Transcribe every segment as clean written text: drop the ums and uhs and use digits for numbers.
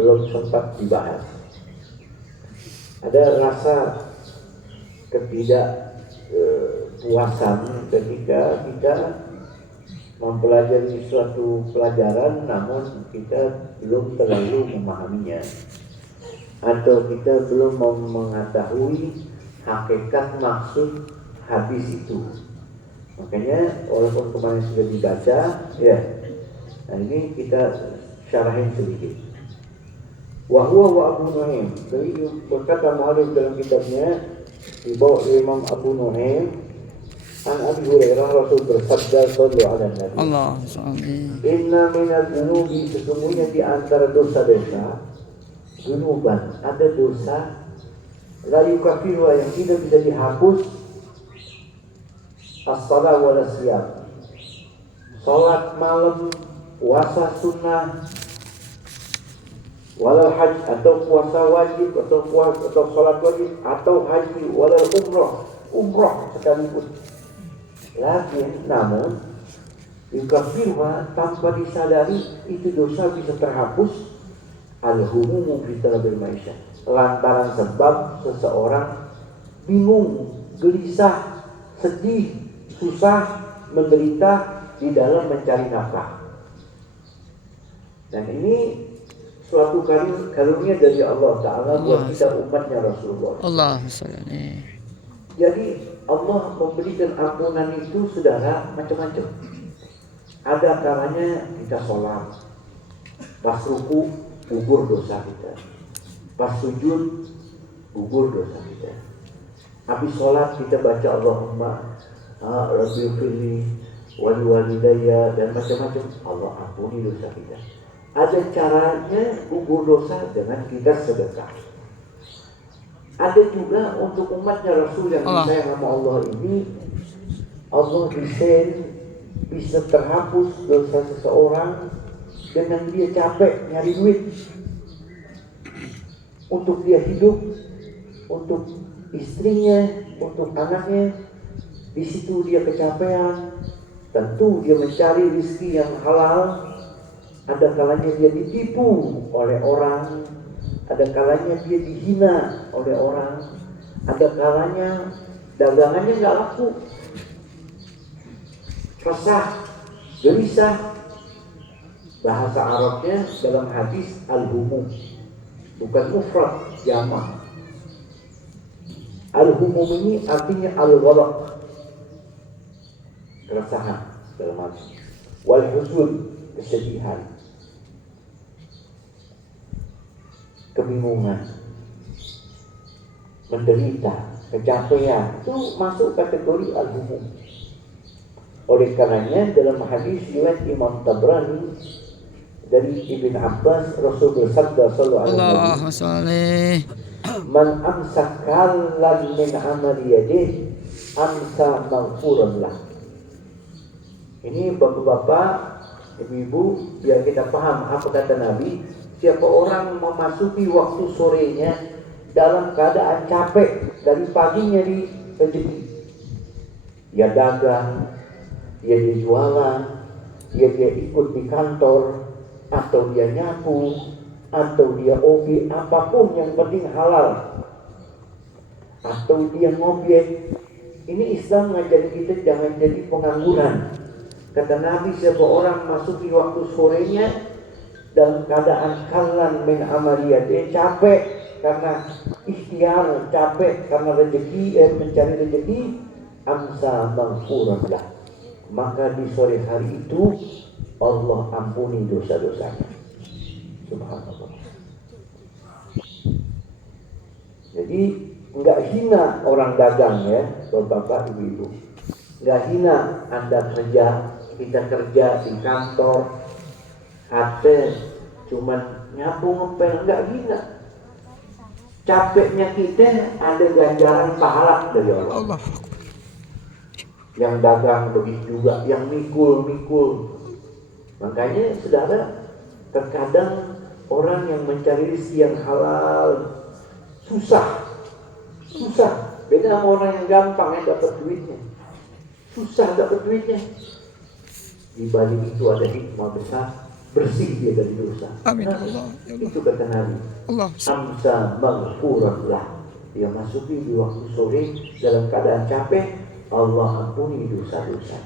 belum sempat dibahas. Ada rasa ketidakpuasan ketika kita mempelajari suatu pelajaran namun kita belum terlalu memahaminya, atau kita belum mengetahui hakikat maksud hadis itu. Makanya walaupun kemarin sudah dibaca ya, nah ini kita syarahin sedikit. Wa huwa wa Abu Nu'aim. Jadi berkata mu'allif dalam kitabnya dibawa Imam Abu Nu'aim, an Abi Hurairah Rasul bersabda sallallahu alaihi wasallam, Allah sallallahu inna minadz dzunubi, sesungguhnya di antara dosa-dosa, dzunuban, ada dosa la yukaffiru, yang tidak bisa dihapus, as-shalah wal siyam, salat malam, puasa sunnah, walal haji, atau puasa wajib, atau salat wajib, atau haji, walal umrah sekalipun. Namun yukaffiruha, tanpa disadari itu dosa bisa terhapus, al-humumu fi talabil maisha, lantaran sebab seseorang bingung, gelisah, sedih, susah, menderita di dalam mencari nafkah. Dan ini suatu karunia dari Allah Ta'ala buat kita umatnya Rasulullah. Allah sallallahu. Jadi Allah memberikan ampunan itu saudara macam-macam. Ada kalanya kita sholat, pas ruku gugur dosa kita, pas sujud gugur dosa kita, habis sholat kita baca Allahumma Rabbighfirli wali walidayya dan macam-macam, Allah ampuni dosa kita. Ada caranya gugur dosa dengan kita sedekah. Ada juga untuk umatnya Rasul yang disayang sama Allah ini, Allah desain bisa terhapus dosa seseorang dengan dia capek nyari duit untuk dia hidup, untuk istrinya, untuk anaknya. Di situ dia kecapean, tentu dia mencari rezeki yang halal. Ada kalanya dia ditipu oleh orang, ada kalanya dia dihina oleh orang, ada kalanya dagangannya nggak laku, resah, gelisah. Bahasa Arabnya dalam hadis al-humum, bukan mufrad, jamak. Al-humum ini artinya al-ghalaq, keresahan dalam hati, wal huzun, kesedihan, kebingungan, menderita, kecapean, itu masuk kategori al-humum. Oleh karenanya dalam hadis riwayat Imam Tabrani dari Ibn Abbas, Rasul bersabda sallallahu alaihi wasallam, man amsak kallan min amali yadihi amsa maghfuran lah. Ini bapak-bapak, ibu-ibu, biar kita paham apa kata Nabi. Siapa orang memasuki waktu sorenya dalam keadaan capek dari paginya di rezeki, dia dagang, dia jualan, dia ikut di kantor, atau dia nyapu, atau dia hobi, apapun yang penting halal, atau dia ngobek. Ini Islam ngajari kita jangan jadi pengangguran. Kata Nabi, siapa orang masuki waktu sorenya dalam keadaan kalan min amaliyat, dia capek karena ikhtiar, capek karena rezeki, mencari rezeki, amsa maghfuran lah, maka di sore hari itu Allah ampuni dosa-dosanya. Subhanallah. Jadi enggak hina orang dagang ya, bapak-bapak, ibu-ibu. Enggak hina Anda kerja, kita kerja di kantor, hati cuman nyapu ngepel, enggak hina. Capeknya kita ada ganjaran pahala dari Allah. Yang dagang begitu juga, yang mikul. Makanya saudara, terkadang orang yang mencari rezeki yang halal susah. Beda sama orang yang gampang yang dapat duitnya. Susah dapat duitnya. Di balik itu ada hikmah besar. bersih dia dari dosa. Amin Nah, Allah. Ya Allah. itu kata Nabi. Allah. Amsa maghfuran lah. Dia masuki di waktu sore dalam keadaan capek, Allah ampuni dosa-dosa.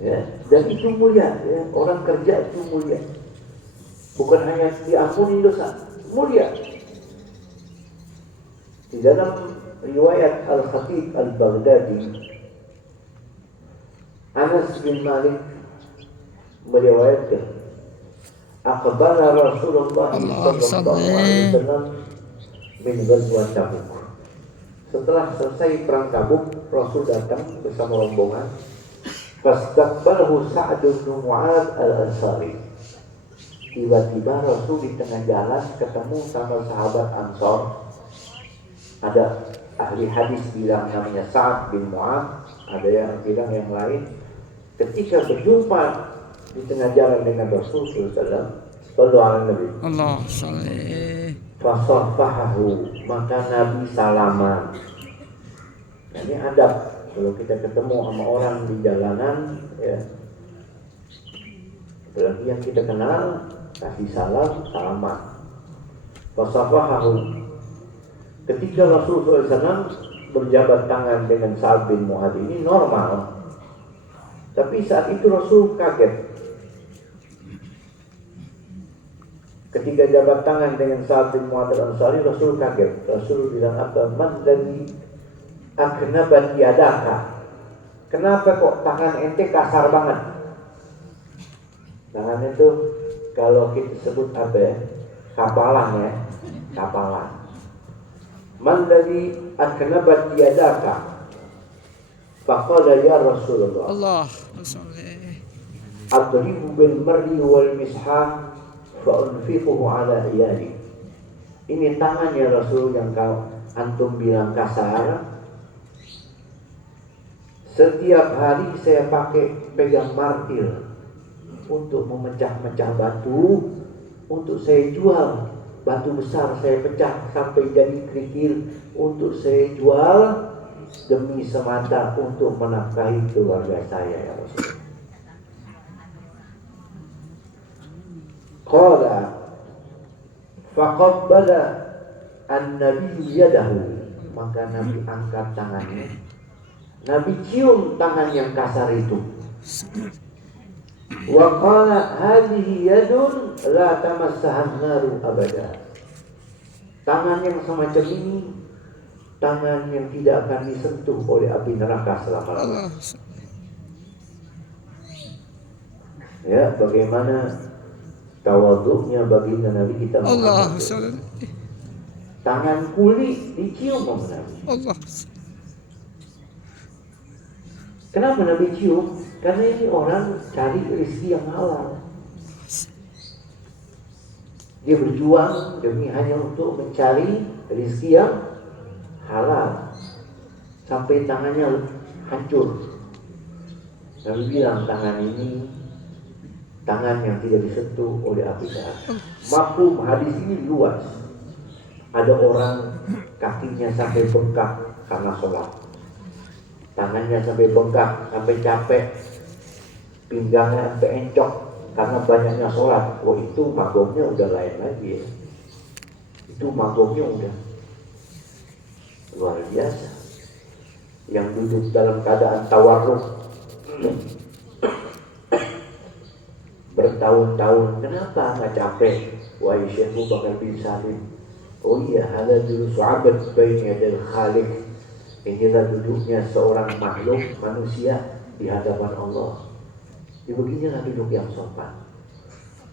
Ya, dan itu mulia. Ya. Orang kerja itu mulia. Bukan hanya diampuni dosa, mulia. Di dalam riwayat Al-Khatib Al-Baghdadi, Anas bin Malik meriwayatkan, Aqbala Rasulullah sallallahu alaihi wasallam min ghazwat Tabuk. Setelah selesai perang Tabuk, Rasul datang bersama rombongan. Fastaqbalahu Sa'd bin Mu'adz Al-Ansari. Tiba-tiba Rasul di tengah jalan ketemu sama sahabat Ansor. Ada ahli hadis bilang namanya Sa'd bin Mu'adz, ada yang bilang yang lain. Ketika berjumpa di tengah jalan dengan Rasul sallallahu alaihi Nabi. Allah salih. Fasafahahu, maka Nabi salaman. Nah, ini adab kalau kita ketemu sama orang di jalanan, ya. Apalagi yang kita kenal, kasih salam, salaman. Fasafahahu. Ketika Rasulullah SAW berjabat tangan dengan Sa'd bin Mu'adz ini normal. Tapi saat itu Rasul kaget. Ketika jabat tangan dengan Sa'd bin Mu'adz Al-Ansari, Rasul kaget. Rasul bilang apa? Man dari aknabat yadaka. Kenapa kok tangan ente kasar banget? Tangan itu kalau kita sebut apa ya? Kapalan ya, kapalan. Man dari aknabat yadaka. Faqala ya Rasulullah. Allah salih. Adribu bil mar'i wal mishah fa'unfiquhu ala iyali. Ini tangannya Rasul yang kau antum bilang kasar. Setiap hari saya pakai pegang martil untuk memecah-mecah batu, untuk saya jual. Batu besar saya pecah sampai jadi kerikil untuk saya jual demi semata untuk menafkahi keluarga saya ya Rasul. Qala faqabbala an-nabi yadahu, maka Nabi angkat tangannya. Nabi cium tangan yang kasar itu. Wa qala hadhihi yadun la tamassaha an-naru abada. Tangan yang semacam ini tangan yang tidak akan disentuh oleh api neraka selama-lamanya. Ya, bagaimana tawaduknya baginda Nabi kita Allah Muhammad. salih. Tangan kuli dicium sama Nabi. Allah. Kenapa Nabi cium? Karena ini orang cari rezeki yang halal. Dia berjuang demi hanya untuk mencari rezeki yang halal. Sampai tangannya hancur. Nabi bilang tangan ini tangan yang tidak disentuh oleh api neraka. Mafhum hadis ini luas. Ada orang kakinya sampai bengkak karena sholat. Tangannya sampai bengkak, sampai capek. Pinggangnya sampai encok karena banyaknya sholat. Wah, itu magomnya udah lain lagi ya. Itu magomnya udah luar biasa. Yang duduk dalam keadaan tawarruk bertahun-tahun, kenapa nggak capek? Wahai Syekh Abu Bakar bin Salim, oh iya, hadza julusu 'abd baina yadil khaliq. Inilah duduknya seorang makhluk manusia di hadapan Allah. Ya, beginilah duduk yang sopan.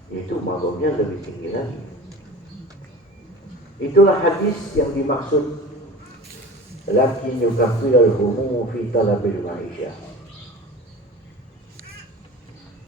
Itu magomnya lebih tinggi lagi. Itulah hadis yang dimaksud lakin yukaffirul humum fi talabil ma'isyah.